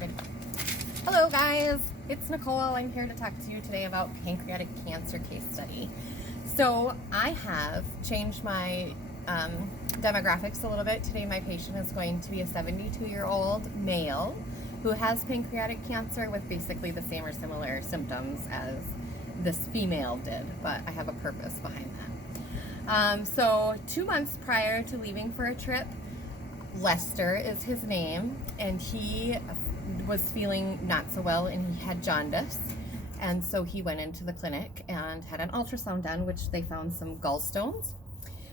Ready? Hello guys, it's Nicole. I'm here to talk to you today about pancreatic cancer case study. So I have changed my demographics a little bit. Today my patient is going to be a 72-year-old male who has pancreatic cancer with basically the same or similar symptoms as this female did, but I have a purpose behind that. So 2 months prior to leaving for a trip, Lester is his name, and he was feeling not so well and he had jaundice, and so he went into the clinic and had an ultrasound done, which they found some gallstones.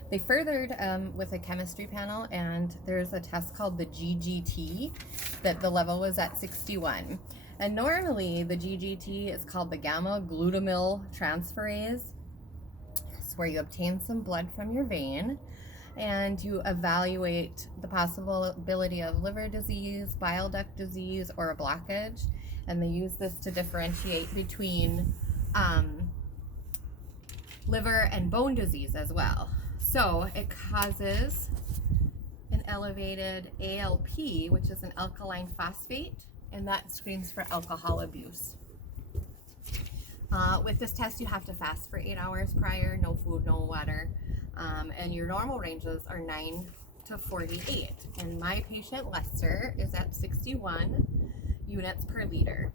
They furthered with a chemistry panel, and there's a test called the GGT that the level was at 61, and normally the GGT is called the gamma glutamyl transferase. It's where you obtain some blood from your vein and you evaluate the possibility of liver disease, bile duct disease, or a blockage. And they use this to differentiate between liver and bone disease as well. So it causes an elevated ALP, which is an alkaline phosphate, and that screens for alcohol abuse. With this test, you have to fast for 8 hours prior, no food, no water. And your normal ranges are 9 to 48. And my patient Lester is at 61 units per liter.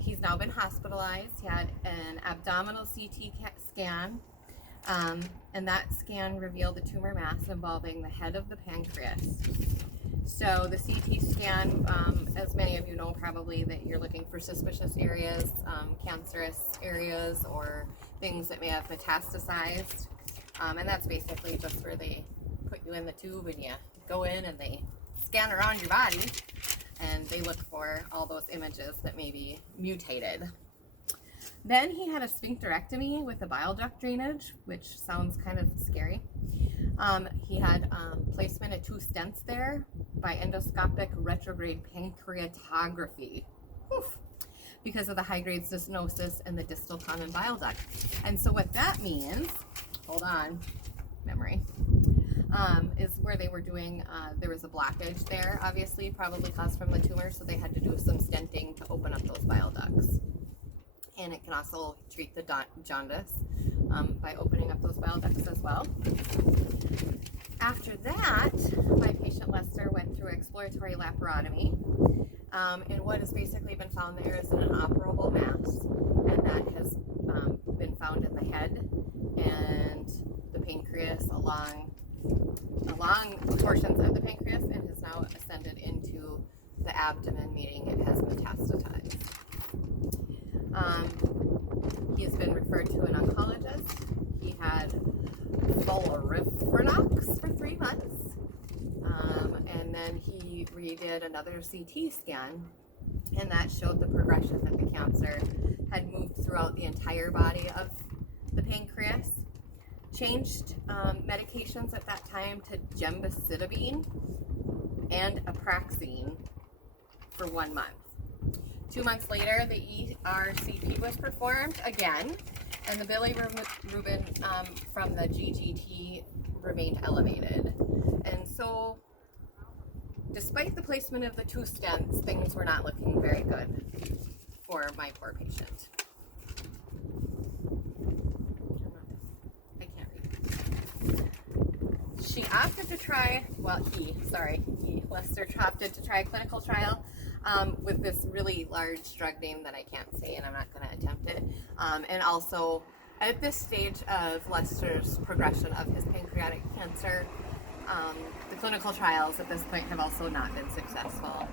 He's now been hospitalized. He had an abdominal CT scan, and that scan revealed a tumor mass involving the head of the pancreas. So the CT scan, as many of you know probably, that you're looking for suspicious areas, cancerous areas, or things that may have metastasized. And that's basically just where they put you in the tube and you go in and they scan around your body and they look for all those images that may be mutated. Then he had a sphincterectomy with a bile duct drainage, which sounds kind of scary. He had placement of 2 stents there by endoscopic retrograde pancreatography. Oof. Because of the high-grade stenosis in the distal common bile duct. And so what that means, hold on, memory, is where they were doing, there was a blockage there, obviously, probably caused from the tumor, so they had to do some stenting to open up those bile ducts. And it can also treat the jaundice by opening up those bile ducts as well. After that, my patient Lester went through exploratory laparotomy. And what has basically been found there is an inoperable mass, and that has been found in the head and the pancreas along portions of the pancreas, and has now ascended into the abdomen, meaning it has metastasized. He has been referred to an oncologist. He had FOLFIRINOX for 3 months. And then he redid another CT scan, and that showed the progression that the cancer had moved throughout the entire body of the pancreas. Changed medications at that time to gemcitabine and apraxine for 1 month. 2 months later, the ERCP was performed again, and the bilirubin from the GGT remained elevated. And so, despite the placement of the 2 stents, things were not looking very good for my poor patient. I can't read. She opted to try, Lester opted to try a clinical trial with this really large drug name that I can't say, and I'm not going to attempt it. And also, at this stage of Lester's progression of his pancreatic cancer, the clinical trials at this point have also not been successful.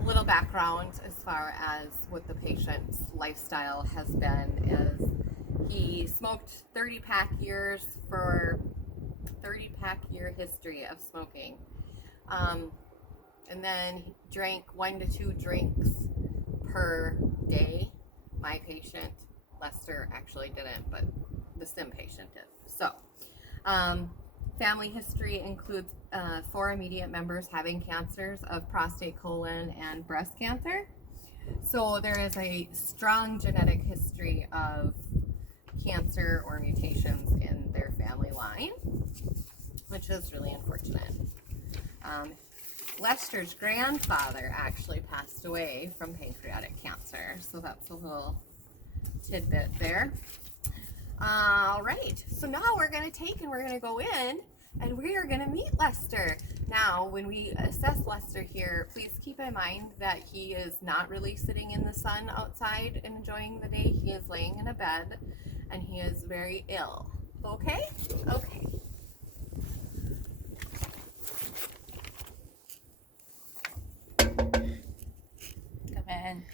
A little background as far as what the patient's lifestyle has been is he smoked 30-pack year history of smoking. And then he drank 1 to 2 drinks per day. My patient, Lester, actually didn't, but the Sim patient did. So, family history includes 4 immediate members having cancers of prostate, colon, and breast cancer. So there is a strong genetic history of cancer or mutations in their family line, which is really unfortunate. Lester's grandfather actually passed away from pancreatic cancer, so that's a little tidbit there. All right, so now we're going to go in and we are going to meet Lester. Now, when we assess Lester here, please keep in mind that he is not really sitting in the sun outside and enjoying the day. He is laying in a bed and he is very ill. Okay? Okay. Come in.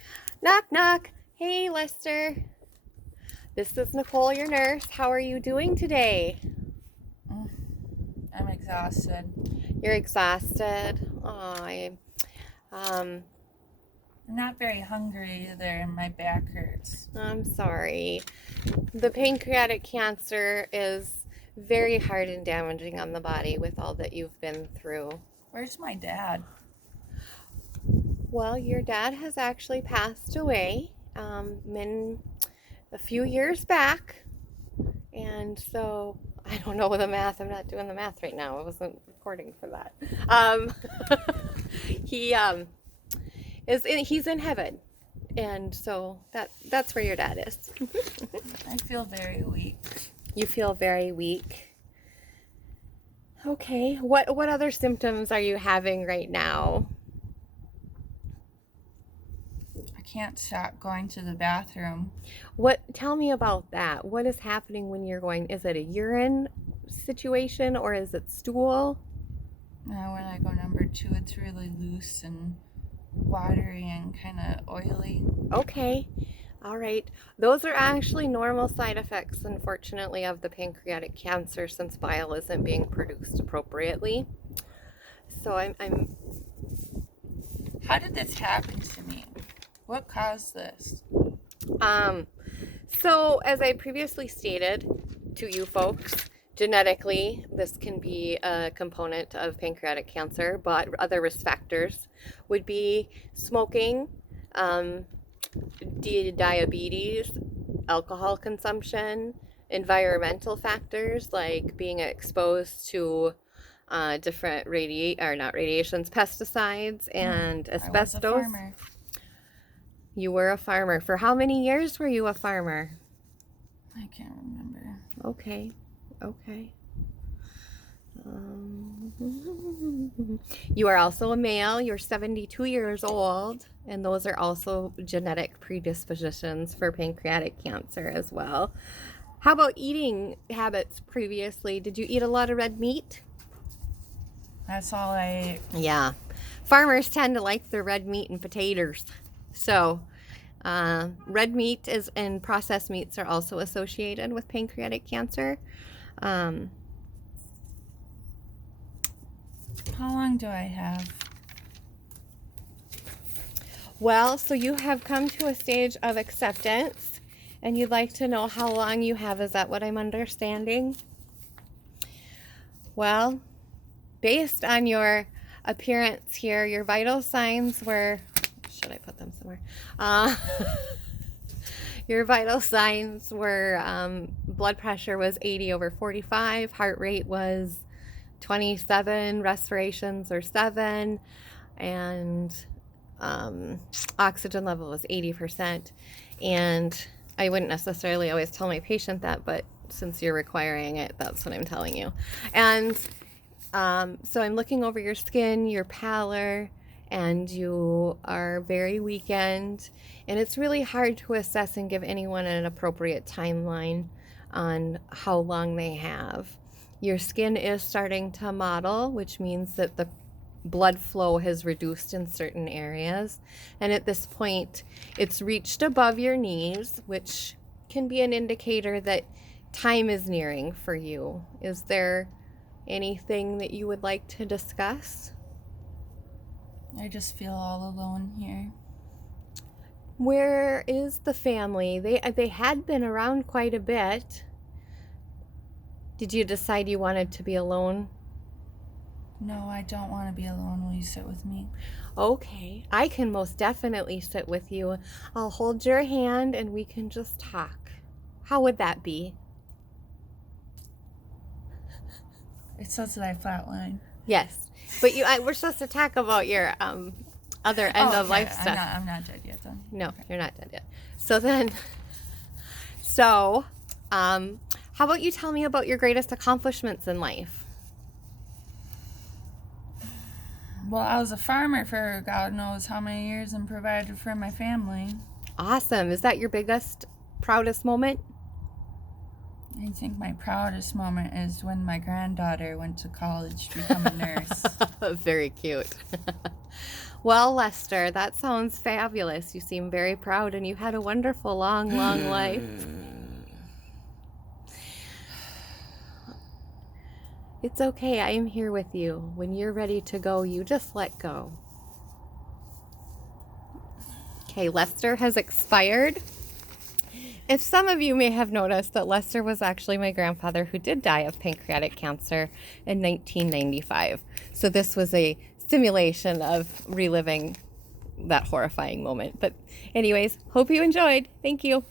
Knock, knock. Hey, Lester. This is Nicolle, your nurse. How are you doing today? I'm exhausted. You're exhausted? Oh, I'm not very hungry either, and my back hurts. I'm sorry. The pancreatic cancer is very hard and damaging on the body with all that you've been through. Where's my dad? Well, your dad has actually passed away a few years back, and so I don't know the math. I'm not doing the math right now. I wasn't recording for that. He's in heaven, and so that's where your dad is. I feel very weak. You feel very weak. Okay. What other symptoms are you having right now? I can't stop going to the bathroom. Tell me about that. What is happening when you're going? Is it a urine situation or is it stool? Now when I go number 2, it's really loose and watery and kind of oily. Okay. All right. Those are actually normal side effects, unfortunately, of the pancreatic cancer since bile isn't being produced appropriately. So I'm How did this happen to me? What caused this? So as I previously stated to you folks, genetically, this can be a component of pancreatic cancer, but other risk factors would be smoking, diabetes, alcohol consumption, environmental factors like being exposed to different pesticides and asbestos. I was a farmer. You were a farmer. For how many years were you a farmer? I can't remember. Okay. You are also a male. You're 72 years old, and those are also genetic predispositions for pancreatic cancer as well. How about eating habits previously? Did you eat a lot of red meat? That's all I ate. Yeah. Farmers tend to like their red meat and potatoes. So, red meat and processed meats are also associated with pancreatic cancer. How long do I have? Well, so you have come to a stage of acceptance, and you'd like to know how long you have. Is that what I'm understanding? Well, based on your appearance here, your vital signs were... Should I put them somewhere? Your vital signs were blood pressure was 80/45, heart rate was 27, respirations were 7, and oxygen level was 80%. And I wouldn't necessarily always tell my patient that, but since you're requiring it, that's what I'm telling you. And so I'm looking over your skin, your pallor, and you are very weakened, and it's really hard to assess and give anyone an appropriate timeline on how long they have. Your skin is starting to mottle, which means that the blood flow has reduced in certain areas, and at this point it's reached above your knees, which can be an indicator that time is nearing for you. Is there anything that you would like to discuss? I just feel all alone here. Where is the family? They had been around quite a bit. Did you decide you wanted to be alone? No, I don't want to be alone. Will you sit with me? Okay, I can most definitely sit with you. I'll hold your hand and we can just talk. How would that be? It says that I flatline. Yes. But we're supposed to talk about your other end of life stuff. I'm not dead yet, then. No, you're not dead yet. How about you tell me about your greatest accomplishments in life? Well, I was a farmer for God knows how many years and provided for my family. Awesome. Is that your biggest, proudest moment? I think my proudest moment is when my granddaughter went to college to become a nurse. Very cute. Well, Lester, that sounds fabulous. You seem very proud, and you had a wonderful, long life. It's okay. I am here with you. When you're ready to go, you just let go. Okay, Lester has expired. If some of you may have noticed that Lester was actually my grandfather who did die of pancreatic cancer in 1995. So this was a simulation of reliving that horrifying moment. But anyways, hope you enjoyed. Thank you.